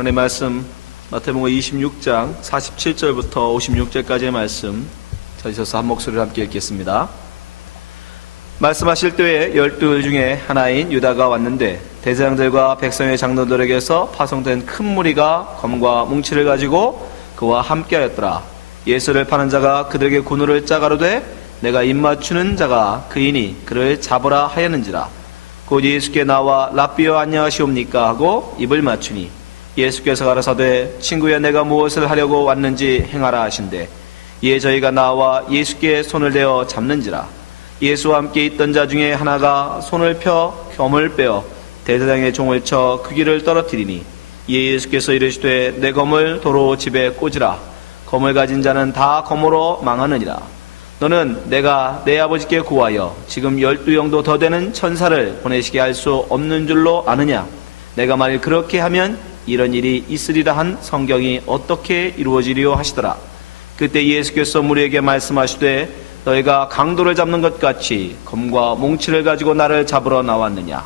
하나님의 말씀 마태복음 26장 47절부터 56절까지의 말씀 찾으셔서 한 목소리로 함께 읽겠습니다. 말씀하실 때에 12 중에 하나인 유다가 왔는데 대제사장들과 백성의 장로들에게서 파송된 큰 무리가 검과 뭉치를 가지고 그와 함께하였더라. 예수를 파는 자가 그들에게 군우를 짜가로되 내가 입맞추는 자가 그이니 그를 잡으라 하였는지라. 곧 예수께 나와 랍비여 안녕하시옵니까 하고 입을 맞추니 예수께서 가라사대 친구야 내가 무엇을 하려고 왔는지 행하라 하신대 이에 저희가 나와 예수께 손을 대어 잡는지라. 예수와 함께 있던 자 중에 하나가 손을 펴 검을 빼어 대제사장의 종을 쳐 그 길을 떨어뜨리니 이에 예수께서 이르시되 내 검을 도로 집에 꽂으라. 검을 가진 자는 다 검으로 망하느니라. 너는 내가 내 아버지께 구하여 지금 12영도 더 되는 천사를 보내시게 할 수 없는 줄로 아느냐. 내가 만일 그렇게 하면 이런 일이 있으리라 한 성경이 어떻게 이루어지리요 하시더라. 그때 예수께서 무리에게 말씀하시되 너희가 강도를 잡는 것 같이 검과 몽치를 가지고 나를 잡으러 나왔느냐.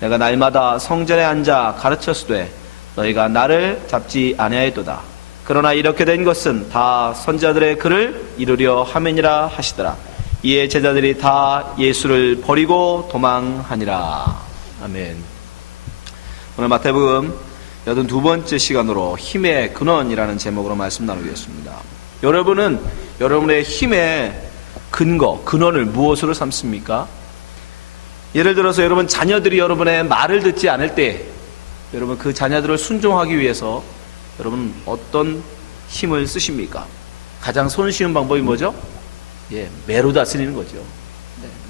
내가 날마다 성전에 앉아 가르쳤으되 너희가 나를 잡지 아니하였도다. 그러나 이렇게 된 것은 다 선지자들의 글을 이루려 함이니라 하시더라. 이에 제자들이 다 예수를 버리고 도망하니라. 아멘. 오늘 마태복음 82번째 시간으로 힘의 근원이라는 제목으로 말씀 나누겠습니다. 여러분은 여러분의 힘의 근원을 무엇으로 삼습니까? 예를 들어서 여러분 자녀들이 여러분의 말을 듣지 않을 때 여러분 그 자녀들을 순종하기 위해서 여러분 어떤 힘을 쓰십니까? 가장 손쉬운 방법이 뭐죠? 매로 다스리는 거죠.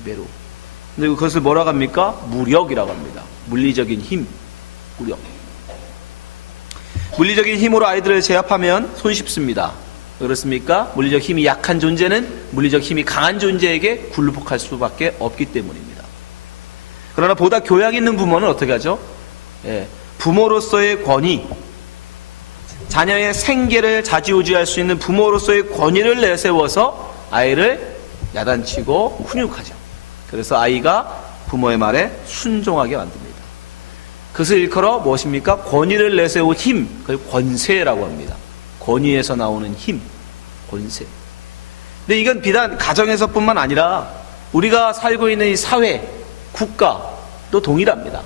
매로. 근데 그것을 뭐라고 합니까? 무력이라고 합니다. 물리적인 힘, 무력. 물리적인 힘으로 아이들을 제압하면 손쉽습니다. 그렇습니까? 물리적 힘이 약한 존재는 물리적 힘이 강한 존재에게 굴복할 수밖에 없기 때문입니다. 그러나 보다 교양 있는 부모는 어떻게 하죠? 부모로서의 권위, 자녀의 생계를 좌지우지할 수 있는 부모로서의 권위를 내세워서 아이를 야단치고 훈육하죠. 그래서 아이가 부모의 말에 순종하게 만듭니다. 그것을 일컬어 무엇입니까? 권위를 내세운 힘, 그걸 권세라고 합니다. 권위에서 나오는 힘, 권세. 근데 이건 비단 가정에서뿐만 아니라 우리가 살고 있는 이 사회, 국가도 동일합니다.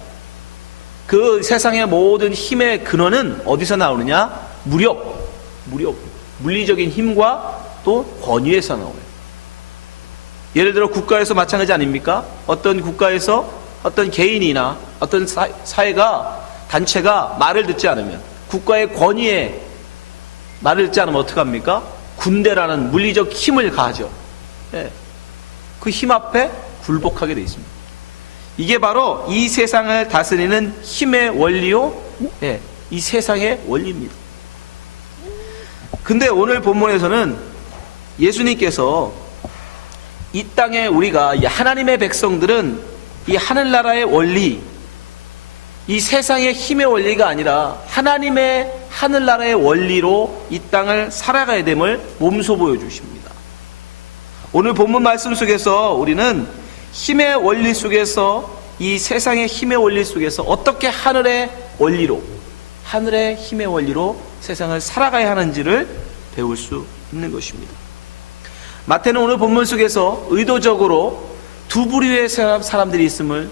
그 세상의 모든 힘의 근원은 어디서 나오느냐? 무력, 물리적인 힘과 또 권위에서 나와요. 예를 들어 국가에서 마찬가지 아닙니까? 어떤 국가에서 어떤 개인이나 어떤 사회가, 단체가 말을 듣지 않으면, 국가의 권위에 말을 듣지 않으면 어떡합니까? 군대라는 물리적 힘을 가하죠. 그 힘 앞에 굴복하게 되어 있습니다. 이게 바로 이 세상을 다스리는 힘의 원리요, 이 세상의 원리입니다. 근데 오늘 본문에서는 예수님께서 이 땅에 우리가, 이 하나님의 백성들은 이 하늘나라의 원리, 이 세상의 힘의 원리가 아니라 하나님의 하늘나라의 원리로 이 땅을 살아가야 됨을 몸소 보여주십니다. 오늘 본문 말씀 속에서 우리는 힘의 원리 속에서, 이 세상의 힘의 원리 속에서 어떻게 하늘의 힘의 원리로 세상을 살아가야 하는지를 배울 수 있는 것입니다. 마태는 오늘 본문 속에서 의도적으로 두 부류의 사람들이 있음을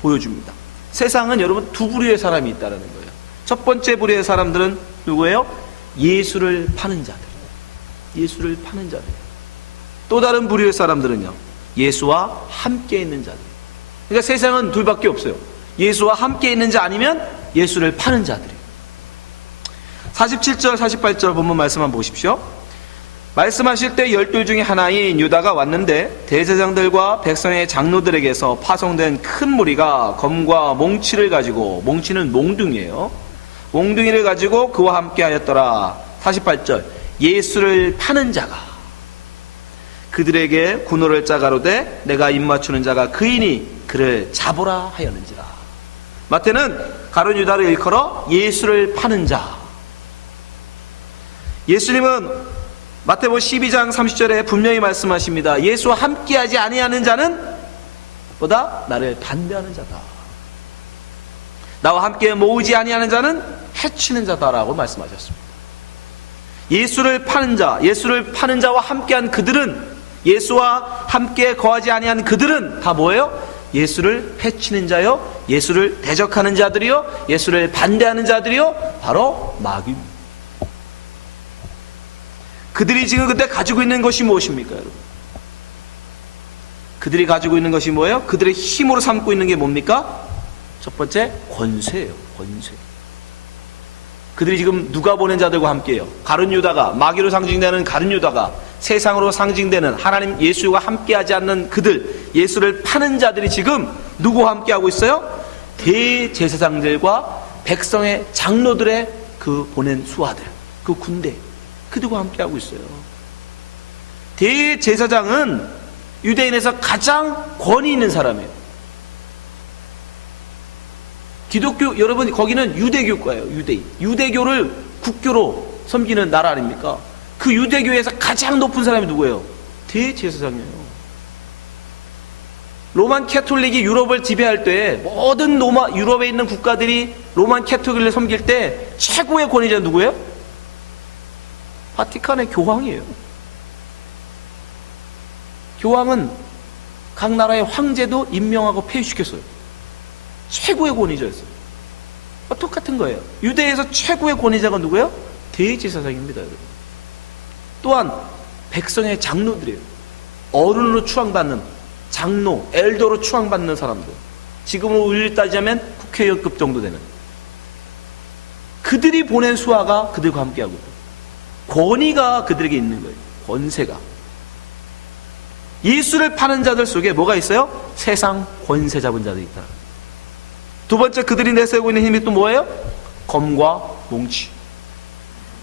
보여줍니다. 세상은 여러분 두 부류의 사람이 있다는 거예요. 첫 번째 부류의 사람들은 누구예요? 예수를 파는 자들. 예수를 파는 자들. 또 다른 부류의 사람들은요, 예수와 함께 있는 자들. 그러니까 세상은 둘밖에 없어요. 예수와 함께 있는 자 아니면 예수를 파는 자들이에요. 47절 48절 본문 말씀 한번 보십시오. 말씀하실 때 12 중에 하나인 유다가 왔는데 대제사장들과 백성의 장로들에게서 파송된 큰 무리가 검과 몽치를 가지고, 몽치는 몽둥이에요, 몽둥이를 가지고 그와 함께 하였더라. 48절 예수를 파는 자가 그들에게 군호를 짜가로되 내가 입맞추는 자가 그이니 그를 잡으라 하였는지라. 마태는 가룟 유다를 일컬어 예수를 파는 자. 예수님은 마태복음 12장 30절에 분명히 말씀하십니다. 예수와 함께하지 아니하는 자는 보다 나를 반대하는 자다. 나와 함께 모으지 아니하는 자는 해치는 자다라고 말씀하셨습니다. 예수를 파는 자, 예수를 파는 자와 함께한 그들은, 예수와 함께 거하지 아니한 그들은 다 뭐예요? 예수를 해치는 자요, 예수를 대적하는 자들이요, 예수를 반대하는 자들이요, 바로 마귀입니다. 그들이 지금 그때 가지고 있는 것이 무엇입니까, 여러분? 그들이 가지고 있는 것이 뭐예요? 그들의 힘으로 삼고 있는 게 뭡니까? 첫 번째, 권세예요. 권세. 그들이 지금 누가 보낸 자들과 함께해요? 가룟 유다가, 마귀로 상징되는 가룟 유다가, 세상으로 상징되는 하나님 예수와 함께하지 않는 그들, 예수를 파는 자들이 지금 누구와 함께하고 있어요? 대제사장들과 백성의 장로들의 그 보낸 수하들, 그 군대, 그들과 함께하고 있어요. 대제사장은 유대인에서 가장 권위 있는 사람이에요. 기독교, 여러분 거기는 유대교과예요. 유대교를 국교로 섬기는 나라 아닙니까? 그 유대교에서 가장 높은 사람이 누구예요? 대제사장이에요. 로만 캐톨릭이 유럽을 지배할 때 모든 유럽에 있는 국가들이 로만 캐톨릭을 섬길 때 최고의 권위자 누구예요? 바티칸의 교황이에요. 교황은 각 나라의 황제도 임명하고 폐위시켰어요. 최고의 권위자였어요. 똑같은 거예요. 유대에서 최고의 권위자가 누구예요? 대제사장입니다, 여러분. 또한 백성의 장로들이에요. 어른으로 추앙받는 장로, 엘더로 추앙받는 사람들. 지금으로 우리를 따지자면 국회의원급 정도 되는. 그들이 보낸 수하가 그들과 함께하고 있어요. 권위가 그들에게 있는 거예요. 권세가. 예수를 파는 자들 속에 뭐가 있어요? 세상 권세 잡은 자들이 있다. 두 번째, 그들이 내세우고 있는 힘이 또 뭐예요? 검과 몽치.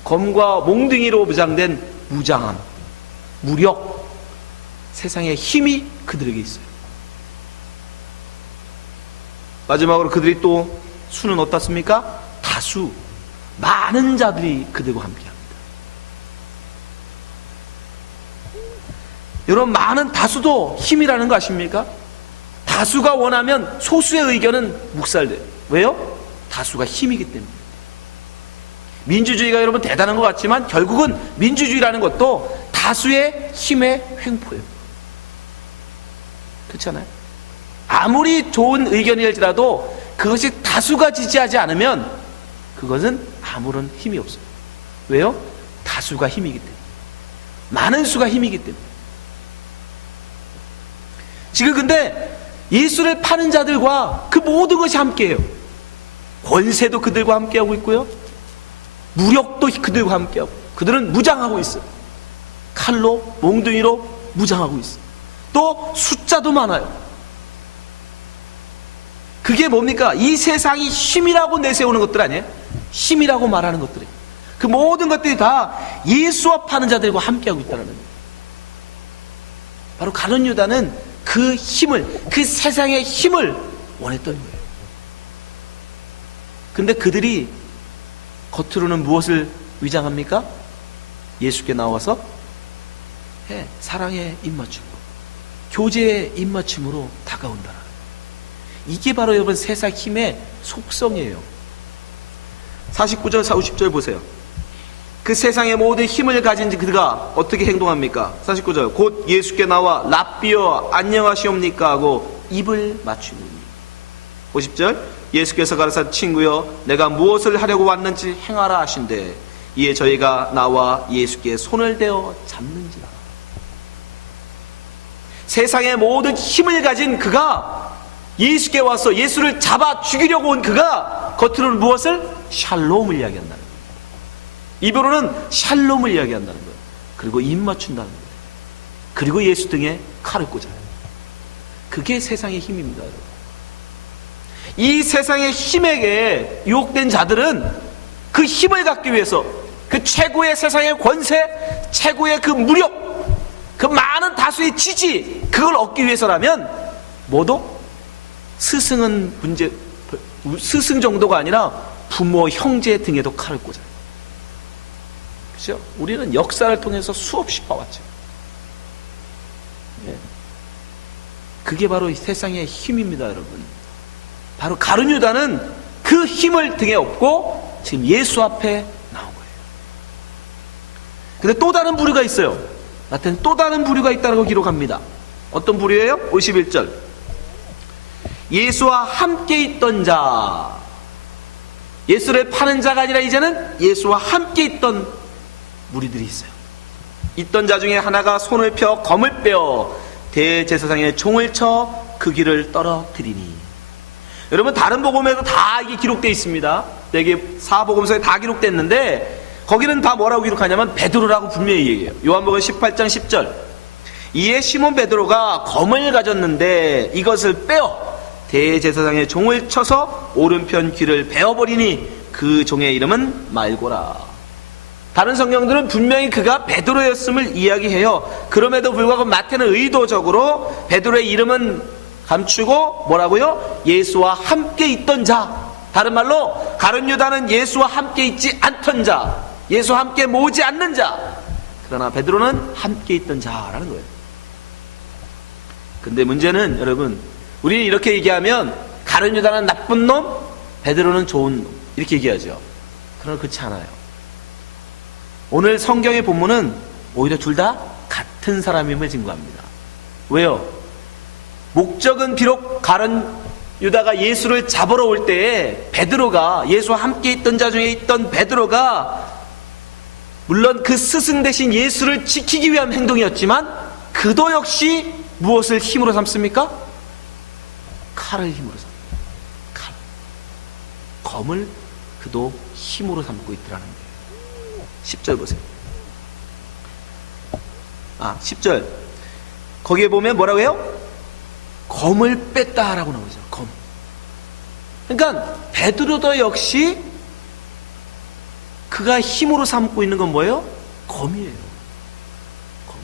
검과 몽둥이로 무장된 무장함, 무력, 세상의 힘이 그들에게 있어요. 마지막으로 그들이 또 수는 어떻습니까? 다수, 많은 자들이 그들과 함께합니다. 여러분, 많은 다수도 힘이라는 거 아십니까? 다수가 원하면 소수의 의견은 묵살돼요. 왜요? 다수가 힘이기 때문에. 민주주의가 여러분 대단한 것 같지만 결국은 민주주의라는 것도 다수의 힘의 횡포예요. 그렇잖아요? 아무리 좋은 의견일지라도 그것이 다수가 지지하지 않으면 그것은 아무런 힘이 없어요. 왜요? 다수가 힘이기 때문에. 많은 수가 힘이기 때문에. 지금 근데 예수를 파는 자들과 그 모든 것이 함께해요. 권세도 그들과 함께하고 있고요, 무력도 그들과 함께하고, 그들은 무장하고 있어요. 칼로, 몽둥이로 무장하고 있어요. 또 숫자도 많아요. 그게 뭡니까? 이 세상이 힘이라고 내세우는 것들 아니에요? 힘이라고 말하는 것들이에요. 그 모든 것들이 다 예수와 파는 자들과 함께하고 있다는 거예요. 바로 가룟 유다는 그 힘을, 그 세상의 힘을 원했던 거예요. 근데 그들이 겉으로는 무엇을 위장합니까? 예수께 나와서 사랑의 입맞춤, 교제의 입맞춤으로 다가온다. 이게 바로 여러분 세상 힘의 속성이에요. 49절, 50절 보세요. 그 세상의 모든 힘을 가진 그가 어떻게 행동합니까? 49절, 곧 예수께 나와 랍비여 안녕하시옵니까 하고 입을 맞추니. 50절, 예수께서 가라사 친구여 내가 무엇을 하려고 왔는지 행하라 하신대 이에 저희가 나와 예수께 손을 대어 잡는지라. 세상의 모든 힘을 가진 그가 예수께 와서 예수를 잡아 죽이려고 온 그가 겉으로는 무엇을? 샬롬을 이야기한다는 거예요. 입으로는 샬롬을 이야기한다는 거예요. 그리고 입 맞춘다는 거예요. 그리고 예수 등에 칼을 꽂아요. 그게 세상의 힘입니다, 여러분. 이 세상의 힘에게 유혹된 자들은 그 힘을 갖기 위해서, 그 최고의 세상의 권세, 최고의 그 무력, 그 많은 다수의 지지, 그걸 얻기 위해서라면 뭐도? 스승은 스승 정도가 아니라 부모, 형제 등에도 칼을 꽂아요. 그렇죠? 우리는 역사를 통해서 수없이 봐왔죠. 그게 바로 세상의 힘입니다, 여러분. 바로 가룟 유다는 그 힘을 등에 업고 지금 예수 앞에 나온 거예요. 근데 또 다른 부류가 있어요. 마태는 또 다른 부류가 있다고 기록합니다. 어떤 부류예요? 51절. 예수와 함께 있던 자. 예수를 파는 자가 아니라 이제는 예수와 함께 있던 무리들이 있어요. 있던 자 중에 하나가 손을 펴 검을 빼어 대제사장의 총을 쳐 그 길을 떨어뜨리니. 여러분, 다른 복음에도 다 이게 기록되어 있습니다. 여기 사복음서에 다 기록됐는데 거기는 다 뭐라고 기록하냐면 베드로라고 분명히 얘기해요. 요한복음 18장 10절. 이에 시몬 베드로가 검을 가졌는데 이것을 빼어 대제사장의 종을 쳐서 오른편 귀를 베어버리니 그 종의 이름은 말고라. 다른 성경들은 분명히 그가 베드로였음을 이야기해요. 그럼에도 불구하고 마태는 의도적으로 베드로의 이름은 감추고 뭐라고요? 예수와 함께 있던 자. 다른 말로 가룟 유다는 예수와 함께 있지 않던 자, 예수와 함께 모으지 않는 자. 그러나 베드로는 함께 있던 자라는 거예요. 근데 문제는 여러분, 우리는 이렇게 얘기하면 가룟 유다는 나쁜 놈, 베드로는 좋은 놈, 이렇게 얘기하죠. 그러나 그렇지 않아요. 오늘 성경의 본문은 오히려 둘 다 같은 사람임을 증거합니다. 왜요? 목적은 비록 가룟 유다가 예수를 잡으러 올 때에 베드로가, 예수와 함께 있던 자 중에 있던 베드로가 물론 그 스승 대신 예수를 지키기 위한 행동이었지만 그도 역시 무엇을 힘으로 삼습니까? 칼을 힘으로 삼습니다. 칼. 검을 그도 힘으로 삼고 있더라는 거예요. 10절 보세요. 10절. 거기에 보면 뭐라고 해요? 검을 뺐다라고 나오죠. 검. 그러니까 베드로도 역시 그가 힘으로 삼고 있는 건 뭐예요? 검이에요. 검.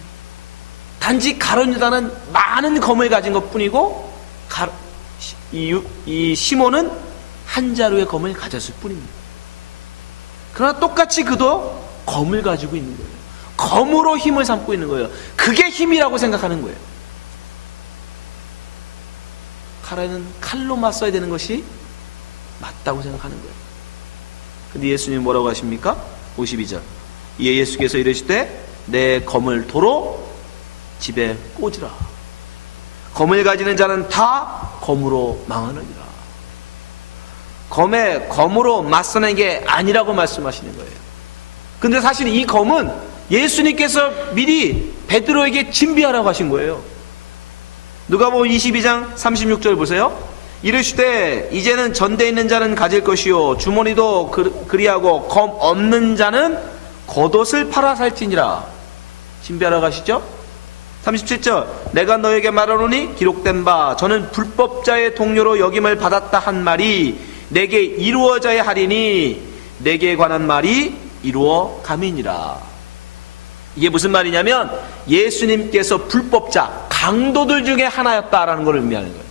단지 가룟 유다는 많은 검을 가진 것 뿐이고 이 시몬은 한 자루의 검을 가졌을 뿐입니다. 그러나 똑같이 그도 검을 가지고 있는 거예요. 검으로 힘을 삼고 있는 거예요. 그게 힘이라고 생각하는 거예요. 칼에는 칼로 맞서야 되는 것이 맞다고 생각하는 거예요. 근데 예수님이 뭐라고 하십니까? 52절. 이에 예수께서 이르시되 내 검을 도로 집에 꽂으라. 검을 가지는 자는 다 검으로 망하느니라. 검으로 맞서는 게 아니라고 말씀하시는 거예요. 근데 사실 이 검은 예수님께서 미리 베드로에게 준비하라고 하신 거예요. 누가복음 22장 36절 보세요. 이르시되 이제는 전대 있는 자는 가질 것이요 주머니도 그리하고 검 없는 자는 겉옷을 팔아 살지니라. 준비하러 가시죠. 37절. 내가 너에게 말하노니 기록된 바 저는 불법자의 동료로 여김을 받았다 한 말이 내게 이루어져야 하리니 내게 관한 말이 이루어 감이니라. 이게 무슨 말이냐면 예수님께서 불법자, 강도들 중에 하나였다라는 걸 의미하는 거예요.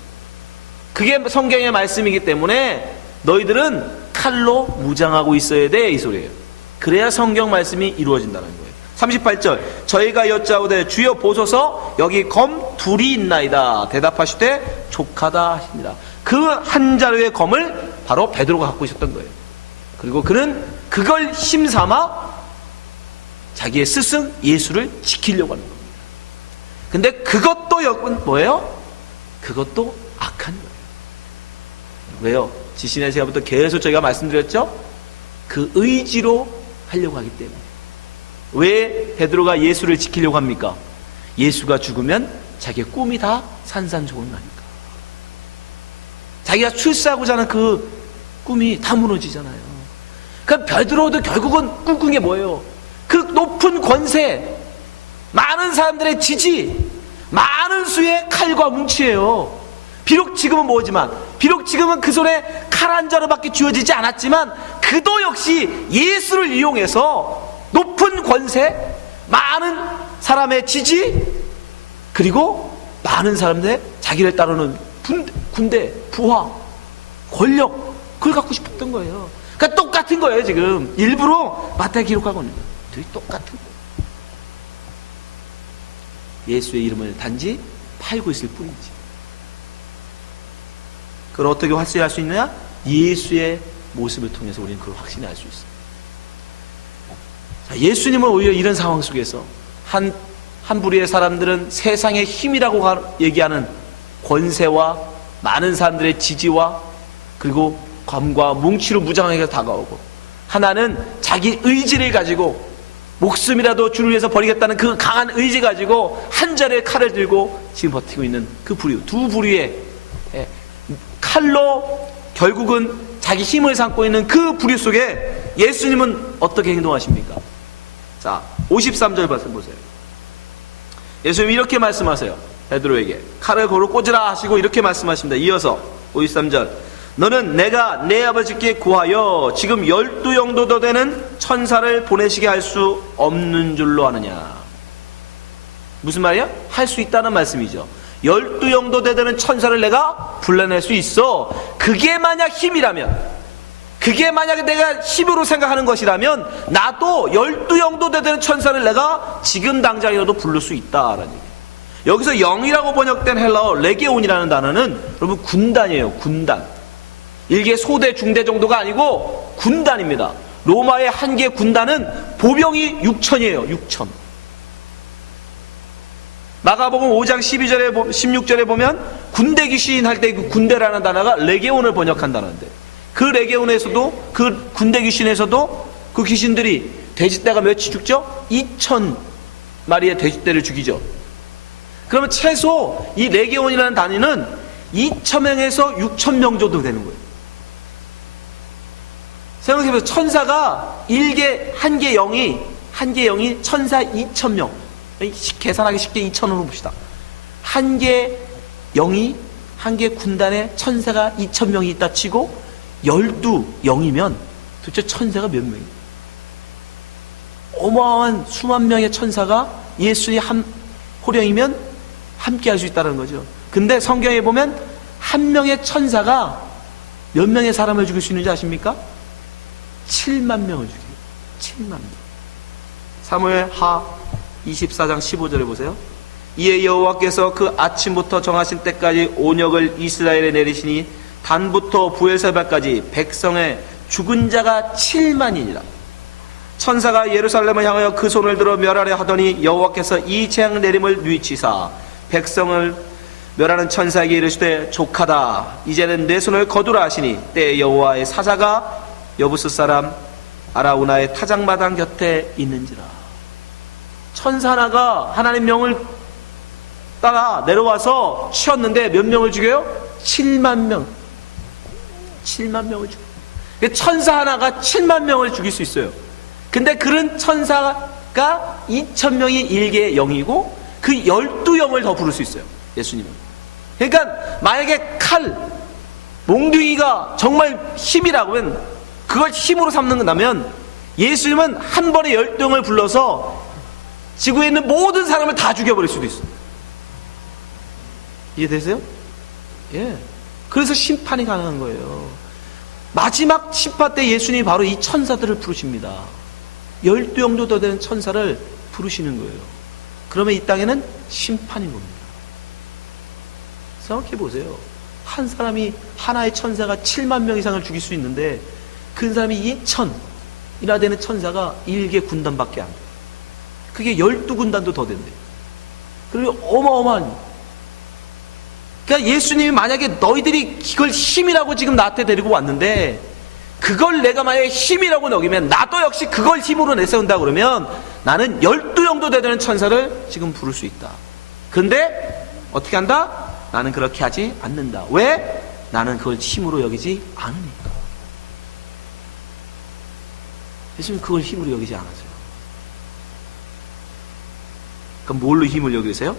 그게 성경의 말씀이기 때문에 너희들은 칼로 무장하고 있어야 돼, 이 소리예요. 그래야 성경 말씀이 이루어진다는 거예요. 38절. 저희가 여짜오되 주여 보소서 여기 검 둘이 있나이다. 대답하시되 족하다 하십니다. 그 한 자루의 검을 바로 베드로가 갖고 있었던 거예요. 그리고 그는 그걸 힘삼아 자기의 스승 예수를 지키려고 하는 겁니다. 근데 그것도 여러분 뭐예요? 그것도 악한 거예요. 왜요? 지난해 제가부터 계속 저희가 말씀드렸죠? 그 의지로 하려고 하기 때문에. 왜 베드로가 예수를 지키려고 합니까? 예수가 죽으면 자기의 꿈이 다 산산조각나니까. 자기가 출세하고자 하는 그 꿈이 다 무너지잖아요. 그러니까 베드로도 결국은 꿈꾼 게 뭐예요? 그 높은 권세, 많은 사람들의 지지, 많은 수의 칼과 뭉치예요. 비록 지금은 뭐지만, 비록 지금은 그 손에 칼 한 자루밖에 쥐어지지 않았지만 그도 역시 예수를 이용해서 높은 권세, 많은 사람의 지지, 그리고 많은 사람들의 자기를 따르는 군대, 부하, 권력, 그걸 갖고 싶었던 거예요. 그러니까 똑같은 거예요. 지금 일부러 마태에 기록하고 있는 거예요. 둘이 똑같은 거예요. 예수의 이름을 단지 팔고 있을 뿐이지. 그걸 어떻게 활용할 수 있느냐? 예수의 모습을 통해서 우리는 그걸 확신히 알 수 있어요. 자, 예수님은 오히려 이런 상황 속에서 한 부류의 사람들은 세상의 힘이라고 얘기하는 권세와 많은 사람들의 지지와 그리고 검과 뭉치로 무장하게 다가오고, 하나는 자기 의지를 가지고 목숨이라도 주를 위해서 버리겠다는 그 강한 의지 가지고 한 자루의 칼을 들고 지금 버티고 있는 그 부류, 두 부류의 칼로 결국은 자기 힘을 삼고 있는 그 부류 속에 예수님은 어떻게 행동하십니까? 자, 53절 보세요. 예수님이 이렇게 말씀하세요. 베드로에게 칼을 고루 꽂으라 하시고 이렇게 말씀하십니다. 이어서 53절, 너는 내가 내 아버지께 구하여 지금 12영도 더 되는 천사를 보내시게 할 수 없는 줄로 아느냐. 무슨 말이야? 할 수 있다는 말씀이죠. 12영도 더 되는 천사를 내가 불러낼 수 있어. 그게 만약 힘이라면, 그게 만약에 내가 힘으로 생각하는 것이라면 나도 12영도 되는 천사를 내가 지금 당장이라도 부를 수 있다라는 얘기예요. 여기서 영이라고 번역된 헬라어 레게온이라는 단어는 여러분 군단이에요. 군단. 일개 소대 중대 정도가 아니고 군단입니다. 로마의 한 개 군단은 보병이 6천이에요. 6천. 마가복음 5장 12절에 16절에 보면 군대 귀신 할 때 그 군대라는 단어가 레게온을 번역한 단어인데, 그 레게온에서도, 그 군대 귀신에서도 그 귀신들이 돼지떼가 몇이 죽죠? 2천 마리의 돼지떼를 죽이죠. 그러면 최소 이 레게온이라는 단위는 2,000명에서 6,000명 정도 되는 거예요. 생각해보세요. 천사가 한 개 영이 천사 2,000명. 계산하기 쉽게 2,000으로 봅시다. 한 개 영이, 한 개 군단에 천사가 2,000명이 있다 치고 12영이면 도대체 천사가 몇 명이에요? 어마어마한 수만 명의 천사가 예수의 한 호령이면 함께 할 수 있다는 거죠. 근데 성경에 보면 한 명의 천사가 몇 명의 사람을 죽일 수 있는지 아십니까? 7만 명을 죽여요. 7만 명. 사무엘 하 24장 15절에 보세요. 이에 여호와께서 그 아침부터 정하신 때까지 온역을 이스라엘에 내리시니 단부터 부엘세바까지 백성의 죽은 자가 7만이니라. 천사가 예루살렘을 향하여 그 손을 들어 멸하려 하더니 여호와께서 이 재앙 내림을 누이치사 백성을 멸하는 천사에게 이르시되 족하다. 이제는 내 손을 거두라 하시니 때에 여호와의 사자가 여부스 사람 아라우나의 타작마당 곁에 있는지라. 천사 하나가 하나님 명을 따라 내려와서 치었는데 몇 명을 죽여요? 7만 명. 7만 명을 죽여요. 천사 하나가 7만 명을 죽일 수 있어요. 근데 그런 천사가 2,000명이 일개 영이고 그 12영을 더 부를 수 있어요. 예수님은. 그러니까 만약에 칼, 몽둥이가 정말 힘이라고 하면, 그걸 힘으로 삼는다면 예수님은 한 번에 12영을 불러서 지구에 있는 모든 사람을 다 죽여버릴 수도 있어요. 이해되세요? 예. 그래서 심판이 가능한 거예요. 마지막 심판 때 예수님이 바로 이 천사들을 부르십니다. 12영도 더 되는 천사를 부르시는 거예요. 그러면 이 땅에는 심판인 겁니다. 생각해 보세요. 한 사람이, 하나의 천사가 7만 명 이상을 죽일 수 있는데 그 사람이 2,000이나 되는 천사가 1개 군단밖에 안 돼요. 그게 12군단도 더 된대요. 그리고 어마어마한, 그러니까 예수님이 만약에 너희들이 이걸 힘이라고 지금 나한테 데리고 왔는데 그걸 내가 만약에 힘이라고 여기면 나도 역시 그걸 힘으로 내세운다 그러면 나는 12영도 되는 천사를 지금 부를 수 있다. 근데 어떻게 한다? 나는 그렇게 하지 않는다. 왜? 나는 그걸 힘으로 여기지 않으니까. 예수님 그걸 힘으로 여기지 않았어요. 그럼 뭘로 힘을 여기세요?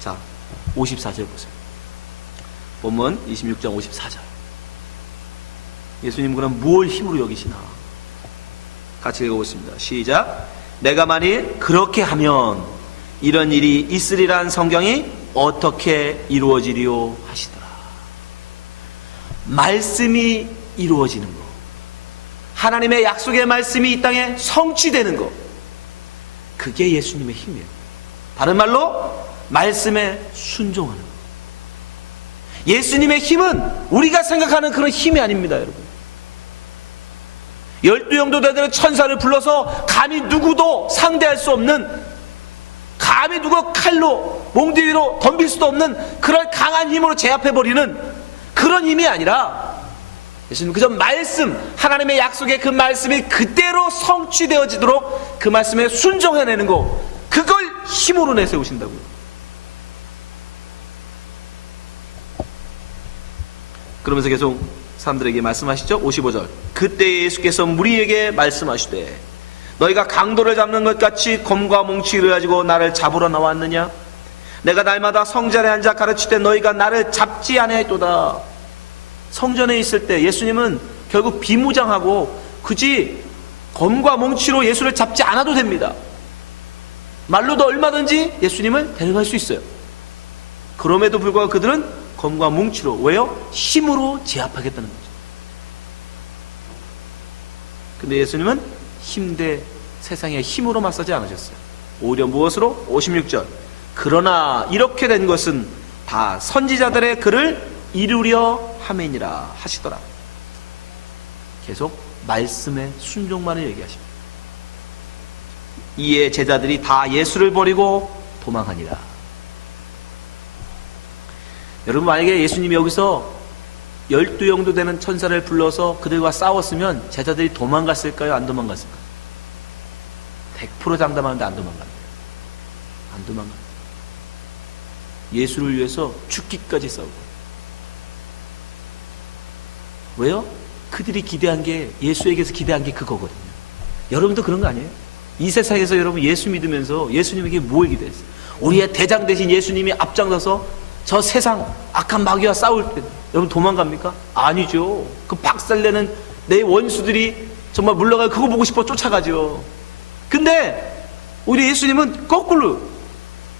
자, 54절 보세요. 본문 26장 54절. 예수님 그럼 무엇을 힘으로 여기시나? 같이 읽어보겠습니다. 시작. 내가 만일 그렇게 하면 이런 일이 있으리란 성경이 어떻게 이루어지리요 하시더라. 말씀이 이루어지는 것, 하나님의 약속의 말씀이 이 땅에 성취되는 것, 그게 예수님의 힘이에요. 다른 말로 말씀에 순종하는 것. 예수님의 힘은 우리가 생각하는 그런 힘이 아닙니다, 여러분. 12영도 되는 천사를 불러서 감히 누구도 상대할 수 없는, 감히 누가 칼로 몽둥이로 덤빌 수도 없는 그런 강한 힘으로 제압해버리는 그런 힘이 아니라, 예수님 그저 말씀, 하나님의 약속의 그 말씀이 그대로 성취되어지도록 그 말씀에 순종해내는 거, 그걸 힘으로 내세우신다고요. 그러면서 계속 사람들에게 말씀하시죠. 55절. 그때 예수께서 무리에게 말씀하시되 너희가 강도를 잡는 것 같이 검과 몽치를 가지고 나를 잡으러 나왔느냐? 내가 날마다 성전에 앉아 가르칠 때 너희가 나를 잡지 아니하였도다. 성전에 있을 때 예수님은 결국 비무장하고 굳이 검과 몽치로 예수를 잡지 않아도 됩니다. 말로도 얼마든지 예수님을 데려갈 수 있어요. 그럼에도 불구하고 그들은 검과 뭉치로, 왜요? 힘으로 제압하겠다는 거죠. 근데 예수님은 세상의 힘으로 맞서지 않으셨어요. 오히려 무엇으로? 56절. 그러나 이렇게 된 것은 다 선지자들의 글을 이루려 함이니라 하시더라. 계속 말씀의 순종만을 얘기하십니다. 이에 제자들이 다 예수를 버리고 도망하니라. 여러분, 만약에 예수님이 여기서 12영도 되는 천사를 불러서 그들과 싸웠으면 제자들이 도망갔을까요? 안 도망갔을까요? 100% 장담하는데 안 도망갑니다. 안 도망갑니다. 예수를 위해서 죽기까지 싸우고. 왜요? 그들이 기대한 게, 예수에게서 기대한 게 그거거든요. 여러분도 그런 거 아니에요? 이 세상에서 여러분 예수 믿으면서 예수님에게 뭘 기대했어요? 우리의 대장 대신 예수님이 앞장서서 저 세상 악한 마귀와 싸울 때 여러분 도망갑니까? 아니죠. 그 박살내는 내 원수들이 정말 물러가 그거 보고 싶어 쫓아가죠. 근데 우리 예수님은 거꾸로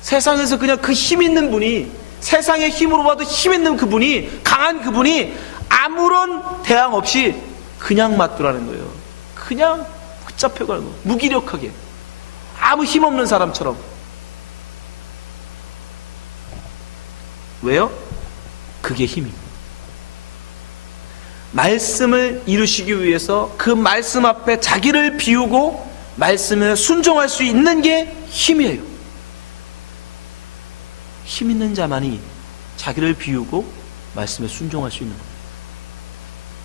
세상에서 그냥 그 힘 있는 분이, 세상의 힘으로 봐도 힘 있는 그분이, 강한 그분이 아무런 대항 없이 그냥 맞더라는 거예요. 그냥 붙잡혀가는 거예요. 무기력하게, 아무 힘없는 사람처럼. 왜요? 그게 힘입니다. 말씀을 이루시기 위해서 그 말씀 앞에 자기를 비우고 말씀에 순종할 수 있는 게 힘이에요. 힘 있는 자만이 자기를 비우고 말씀에 순종할 수 있는 겁니다.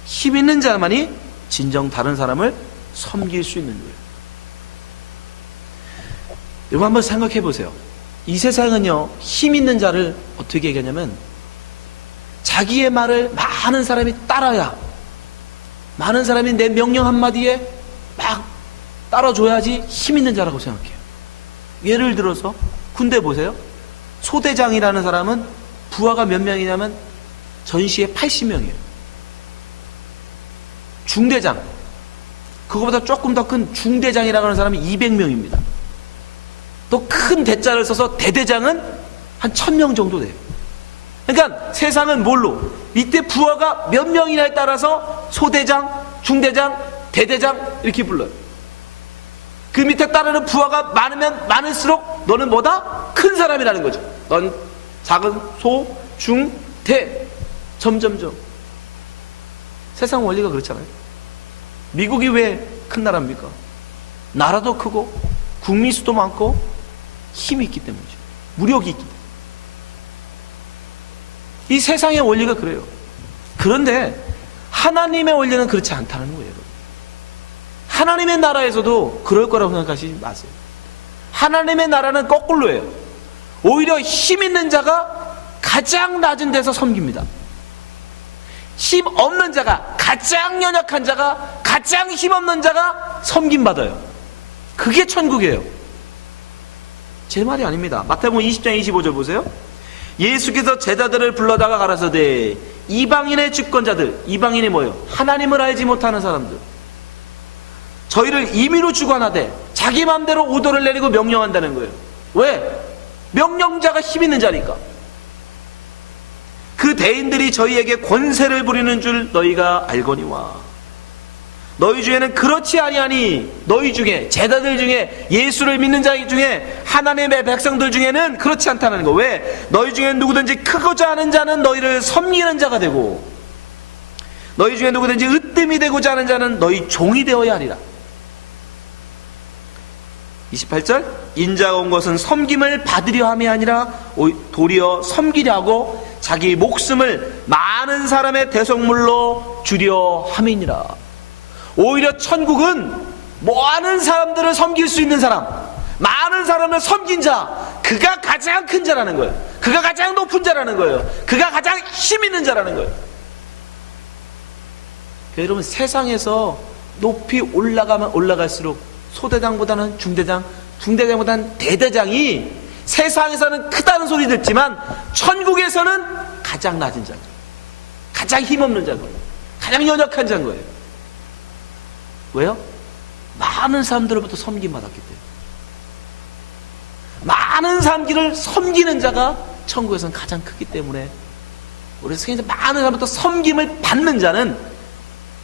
힘 있는 자만이 진정 다른 사람을 섬길 수 있는 거예요. 여러분 한번 생각해 보세요. 이 세상은요, 힘 있는 자를 어떻게 얘기하냐면, 자기의 말을 많은 사람이 따라야, 많은 사람이 내 명령 한마디에 막 따라줘야지 힘 있는 자라고 생각해요. 예를 들어서 군대 보세요. 소대장이라는 사람은 부하가 몇 명이냐면 전시에 80명이에요. 중대장, 그거보다 조금 더 큰 중대장이라고 하는 사람이 200명입니다. 또 큰 대자를 써서 대대장은 한 1000명 정도 돼요. 그러니까 세상은 뭘로? 이때 부하가 몇 명이냐에 따라서 소대장, 중대장, 대대장 이렇게 불러요. 그 밑에 따르는 부하가 많으면 많을수록 너는 뭐다? 큰 사람이라는 거죠. 넌 작은 소, 중, 대, 점점점. 세상 원리가 그렇잖아요. 미국이 왜 큰 나라입니까? 나라도 크고 국민 수도 많고 힘이 있기 때문이죠. 무력이 있기 때문에. 이 세상의 원리가 그래요. 그런데 하나님의 원리는 그렇지 않다는 거예요. 하나님의 나라에서도 그럴 거라고 생각하시지 마세요. 하나님의 나라는 거꾸로예요. 오히려 힘 있는 자가 가장 낮은 데서 섬깁니다. 힘 없는 자가, 가장 연약한 자가, 가장 힘 없는 자가 섬김받아요. 그게 천국이에요. 제 말이 아닙니다. 마태복음 20장 25절 보세요. 예수께서 제자들을 불러다가 가라사대 이방인의 주권자들, 이방인이 뭐예요? 하나님을 알지 못하는 사람들, 저희를 임의로 주관하되 자기 마음대로 오도를 내리고 명령한다는 거예요. 왜? 명령자가 힘 있는 자니까. 그 대인들이 저희에게 권세를 부리는 줄 너희가 알거니와. 너희 중에는 그렇지 아니하니, 너희 중에, 제자들 중에, 예수를 믿는 자 중에, 하나님의 백성들 중에는 그렇지 않다는 거. 왜? 너희 중에 누구든지 크고자 하는 자는 너희를 섬기는 자가 되고, 너희 중에 누구든지 으뜸이 되고자 하는 자는 너희 종이 되어야 하리라. 28절, 인자가 온 것은 섬김을 받으려 함이 아니라 도리어 섬기려 하고 자기 목숨을 많은 사람의 대속물로 주려 함이니라. 오히려 천국은 많은 사람들을 섬길 수 있는 사람, 많은 사람을 섬긴 자, 그가 가장 큰 자라는 거예요. 그가 가장 높은 자라는 거예요. 그가 가장 힘 있는 자라는 거예요. 여러분, 세상에서 높이 올라가면 올라갈수록 소대장보다는 중대장, 중대장보다는 대대장이 세상에서는 크다는 소리 듣지만 천국에서는 가장 낮은 자고, 가장 힘없는 자고, 가장 연약한 자인 거예요. 왜요? 많은 사람들로부터 섬김받았기 때문에. 많은 사람들을 섬기는 자가 천국에서는 가장 크기 때문에, 우리 세상에서 많은 사람부터 섬김을 받는 자는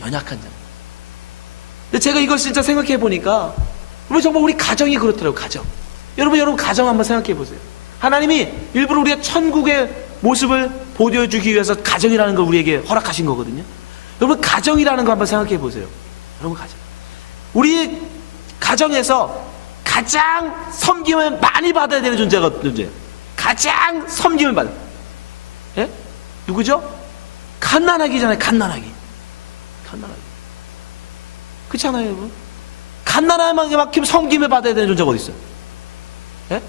연약한 자. 근데 제가 이걸 진짜 생각해 보니까 정말 우리 가정이 그렇더라고요. 가정. 여러분 가정 한번 생각해 보세요. 하나님이 일부러 우리가 천국의 모습을 보여주기 위해서 가정이라는 걸 우리에게 허락하신 거거든요. 여러분, 가정이라는 거 한번 생각해 보세요. 여러분, 가정. 우리 가정에서 가장 섬김을 많이 받아야 되는 존재가 어떤 존재예요? 가장 섬김을 받아요. 예? 누구죠? 갓난아기잖아요. 갓난아기. 그렇지 않아요, 여러분? 갓난아기만큼 섬김을 받아야 되는 존재가 어디 있어요? 예?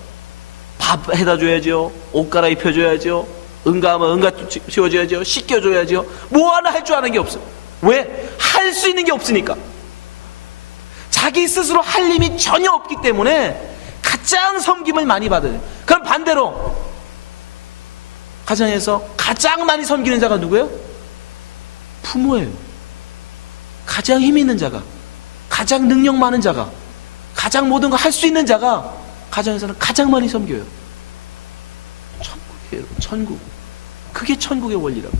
밥 해다 줘야죠. 옷 갈아입혀 줘야죠. 응가하면 응가 치워줘야죠. 씻겨줘야죠. 뭐 하나 할 줄 아는 게 없어요. 왜? 할 수 있는 게 없으니까. 자기 스스로 할 힘이 전혀 없기 때문에 가장 섬김을 많이 받아요. 그럼 반대로 가정에서 가장 많이 섬기는 자가 누구예요? 부모예요. 가장 힘 있는 자가, 가장 능력 많은 자가, 가장 모든 걸 할 수 있는 자가 가정에서는 가장 많이 섬겨요. 천국이에요. 천국. 그게 천국의 원리라고.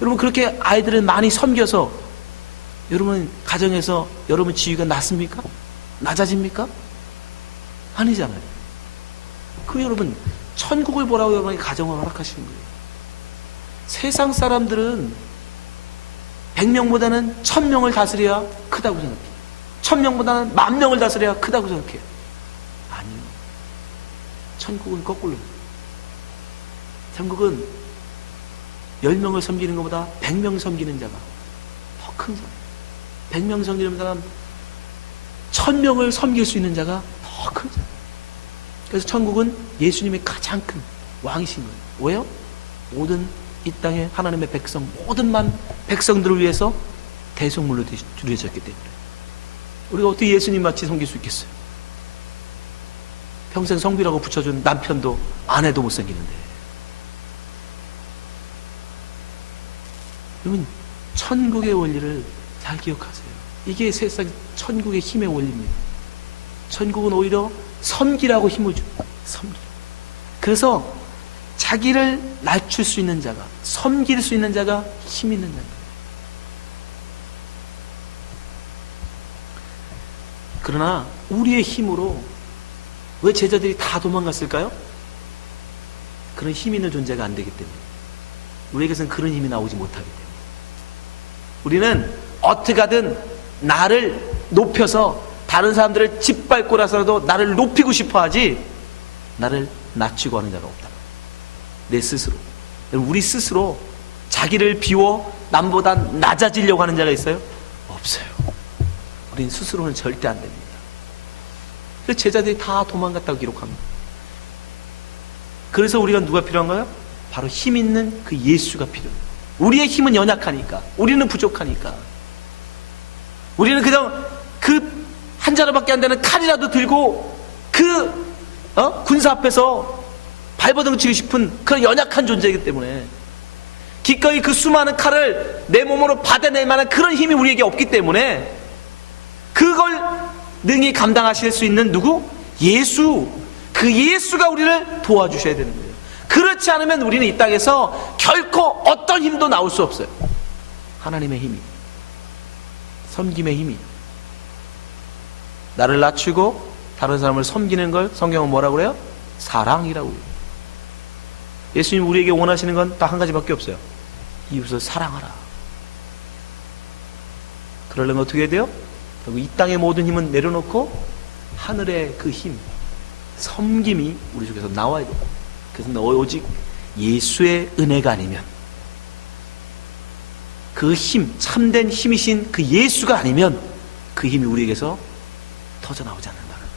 여러분, 그렇게 아이들을 많이 섬겨서 여러분 가정에서 여러분 지위가 낮습니까? 낮아집니까? 아니잖아요. 그 여러분 천국을 보라고 여러분이 가정을 허락하시는 거예요. 세상 사람들은 100명보다는 1000명을 다스려야 크다고 생각해요. 1000명보다는 10,000명을 다스려야 크다고 생각해요. 아니요. 천국은 거꾸로. 천국은 10명을 섬기는 것보다 100명 섬기는 자가 더 큰 사람. 100명 섬기는 사람 1000명을 섬길 수 있는 자가 더 큰 사람. 그래서 천국은 예수님이 가장 큰 왕이신 거예요. 왜요? 모든 이 땅에 하나님의 백성, 모든 백성들을 위해서 대속물로 드려졌기 때문에. 우리가 어떻게 예수님 같이 섬길 수 있겠어요? 평생 성비라고 붙여준 남편도 아내도 못 섬기는데. 여러분, 천국의 원리를 잘 기억하세요. 이게 세상 천국의 힘의 원리입니다. 천국은 오히려 섬기라고 힘을 줍니다. 섬기. 그래서 자기를 낮출 수 있는 자가, 섬길 수 있는 자가 힘 있는 자입니다. 그러나 우리의 힘으로 왜 제자들이 다 도망갔을까요? 그런 힘 있는 존재가 안 되기 때문에. 우리에게서는 그런 힘이 나오지 못하기 때문에. 우리는 어떻게 하든 나를 높여서 다른 사람들을 짓밟고 나서라도 나를 높이고 싶어 하지 나를 낮추고 하는 자가 없다. 내 스스로. 우리 스스로 자기를 비워 남보다 낮아지려고 하는 자가 있어요? 없어요. 우린 스스로는 절대 안 됩니다. 그래서 제자들이 다 도망갔다고 기록합니다. 그래서 우리가 누가 필요한가요? 바로 힘 있는 그 예수가 필요해요. 우리의 힘은 연약하니까, 우리는 부족하니까, 우리는 그냥 그 한 자루밖에 안 되는 칼이라도 들고 그 군사 앞에서 발버둥 치고 싶은 그런 연약한 존재이기 때문에, 기꺼이 그 수많은 칼을 내 몸으로 받아낼 만한 그런 힘이 우리에게 없기 때문에, 그걸 능히 감당하실 수 있는 누구? 예수. 그 예수가 우리를 도와주셔야 되는 거예요. 그렇지 않으면 우리는 이 땅에서 결코 어떤 힘도 나올 수 없어요. 하나님의 힘이, 섬김의 힘이. 나를 낮추고 다른 사람을 섬기는 걸 성경은 뭐라고 그래요? 사랑이라고 해요. 예수님 우리에게 원하시는 건 딱 한 가지밖에 없어요. 이웃을 사랑하라. 그러려면 어떻게 해야 돼요? 결국 이 땅의 모든 힘은 내려놓고 하늘의 그 힘, 섬김이 우리 속에서 나와야 돼요. 그래서 오직 예수의 은혜가 아니면, 그 힘, 참된 힘이신 그 예수가 아니면 그 힘이 우리에게서 터져나오지 않는다는 거예요.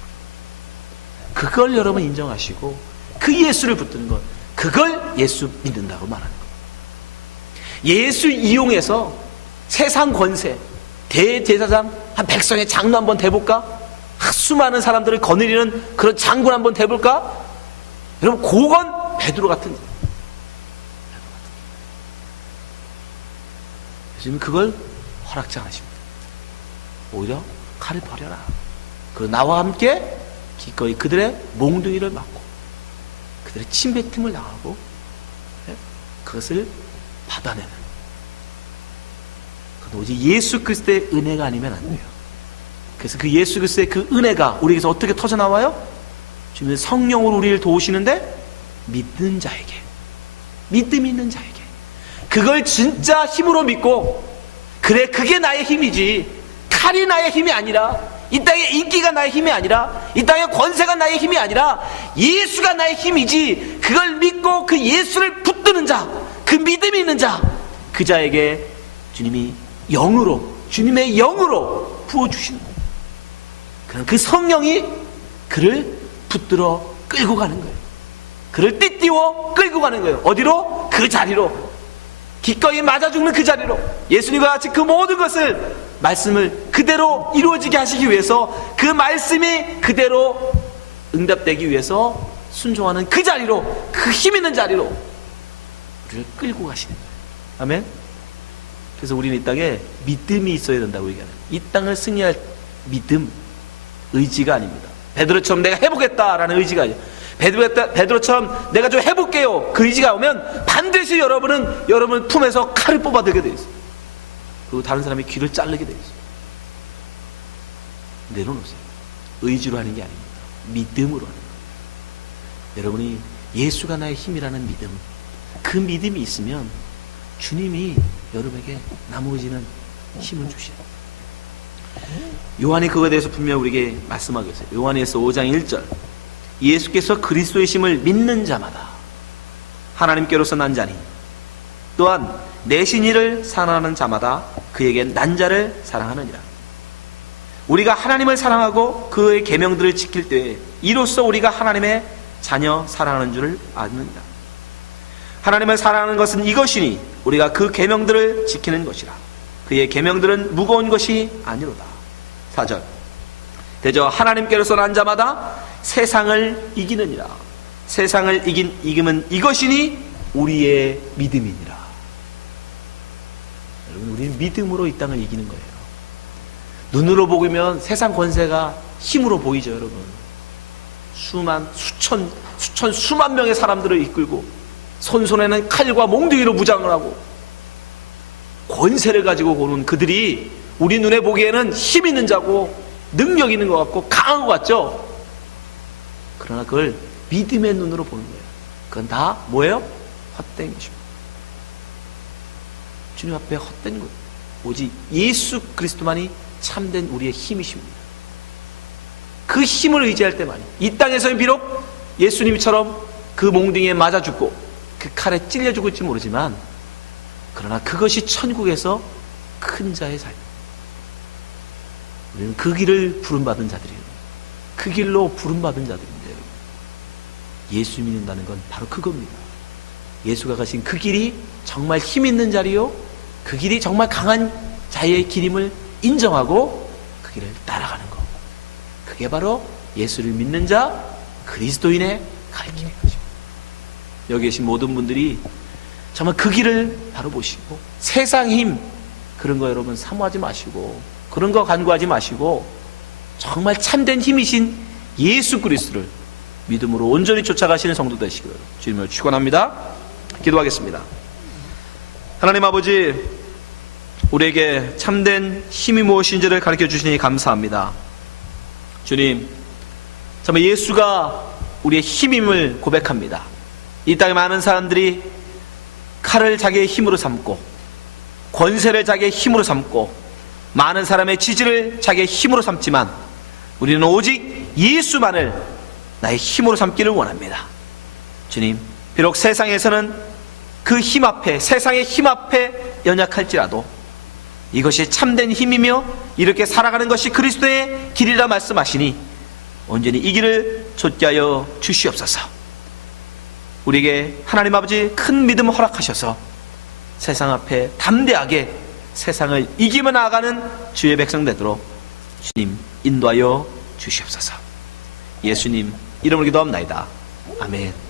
그걸 여러분 인정하시고 그 예수를 붙드는 것, 그걸 예수 믿는다고 말하는 거예요. 예수 이용해서 세상 권세, 대제사장 한 백성의 장로 한번 대볼까? 수많은 사람들을 거느리는 그런 장군 한번 대볼까? 여러분, 그건 베드로 같은 자. 예수님은 그걸 허락지 않으십니다. 오히려 칼을 버려라. 그리고 나와 함께 기꺼이 그들의 몽둥이를 맞고 그들의 침뱉음을 당하고 그것을 받아내는, 그건 오직 예수 그리스도의 은혜가 아니면 안 돼요. 그래서 그 예수 그리스도의 그 은혜가 우리에게서 어떻게 터져나와요? 주님은 성령으로 우리를 도우시는데 믿는 자에게, 믿음 있는 자에게, 그걸 진짜 힘으로 믿고, 그래 그게 나의 힘이지, 칼이 나의 힘이 아니라, 이 땅의 인기가 나의 힘이 아니라, 이 땅의 권세가 나의 힘이 아니라 예수가 나의 힘이지, 그걸 믿고 그 예수를 붙드는 자, 그 믿음이 있는 자, 그 자에게 주님이 영으로, 주님의 영으로 부어주시는 거예요. 그럼 그 성령이 그를 붙들어 끌고 가는 거예요. 그를 띠띠워 끌고 가는 거예요. 어디로? 그 자리로, 기꺼이 맞아 죽는 그 자리로. 예수님과 같이 그 모든 것을, 말씀을 그대로 이루어지게 하시기 위해서, 그 말씀이 그대로 응답되기 위해서 순종하는 그 자리로, 그 힘 있는 자리로 우리를 끌고 가시는 거예요. 아멘. 그래서 우리는 이 땅에 믿음이 있어야 된다고 얘기하는 거예요. 이 땅을 승리할 믿음, 의지가 아닙니다. 베드로처럼 내가 해보겠다라는 의지가 아니에요. 베드로처럼 내가 좀 해볼게요, 그 의지가 오면 반드시 여러분 품에서 칼을 뽑아들게 돼 있어요. 그리고 다른 사람의 귀를 자르게 돼 있어요. 내려놓으세요. 의지로 하는 게 아닙니다. 믿음으로 하는 거예요. 여러분이 예수가 나의 힘이라는 믿음, 그 믿음이 있으면 주님이 여러분에게 나머지는 힘을 주셔요. 요한이 그거에 대해서 분명히 우리에게 말씀하고 있어요. 요한에서 5장 1절, 예수께서 그리스도의 심을 믿는 자마다 하나님께로서 난 자니, 또한 내신 이를 사랑하는 자마다 그에게 난 자를 사랑하느니라. 우리가 하나님을 사랑하고 그의 계명들을 지킬 때에 이로써 우리가 하나님의 자녀 사랑하는 줄을 아느니라. 하나님을 사랑하는 것은 이것이니 우리가 그 계명들을 지키는 것이라. 그의 계명들은 무거운 것이 아니로다. 4절, 대저 하나님께로서 난 자마다 세상을 이기느니라. 세상을 이김은 이것이니 우리의 믿음이니라. 여러분, 우리는 믿음으로 이 땅을 이기는 거예요. 눈으로 보면 세상 권세가 힘으로 보이죠, 여러분. 수만 명의 사람들을 이끌고 손에는 칼과 몽둥이로 무장을 하고 권세를 가지고 오는 그들이 우리 눈에 보기에는 힘 있는 자고 능력 있는 것 같고 강한 것 같죠? 그러나 그걸 믿음의 눈으로 보는 거예요. 그건 다 뭐예요? 헛된 것입니다. 주님 앞에 헛된 것, 오직 예수 그리스도만이 참된 우리의 힘이십니다. 그 힘을 의지할 때만이, 이 땅에서는 비록 예수님처럼 그 몽둥이에 맞아 죽고 그 칼에 찔려 죽을지 모르지만, 그러나 그것이 천국에서 큰 자의 삶. 우리는 그 길을 부름받은 자들이에요. 그 길로 부름받은 자들인데요. 예수 믿는다는 건 바로 그겁니다. 예수가 가신 그 길이 정말 힘 있는 자리요, 그 길이 정말 강한 자의 길임을 인정하고 그 길을 따라가는 것. 그게 바로 예수를 믿는 자, 그리스도인의 갈 길인 것입니다. 여기 계신 모든 분들이 정말 그 길을 바로 보시고, 세상 힘 그런 거 여러분 사모하지 마시고, 그런 거 간구하지 마시고, 정말 참된 힘이신 예수 그리스도를 믿음으로 온전히 쫓아가시는 성도 되시기를 주님을 축원합니다. 기도하겠습니다. 하나님 아버지, 우리에게 참된 힘이 무엇인지를 가르쳐 주시니 감사합니다. 주님, 정말 예수가 우리의 힘임을 고백합니다. 이 땅에 많은 사람들이 칼을 자기의 힘으로 삼고 권세를 자기의 힘으로 삼고 많은 사람의 지지를 자기의 힘으로 삼지만 우리는 오직 예수만을 나의 힘으로 삼기를 원합니다. 주님, 비록 세상에서는 그 힘 앞에, 세상의 힘 앞에 연약할지라도 이것이 참된 힘이며 이렇게 살아가는 것이 그리스도의 길이라 말씀하시니 온전히 이 길을 좇게 하여 주시옵소서. 우리에게 하나님 아버지 큰 믿음을 허락하셔서 세상 앞에 담대하게 세상을 이기며 나아가는 주의 백성 되도록 주님 인도하여 주시옵소서. 예수님 이름으로 기도합나이다. 아멘.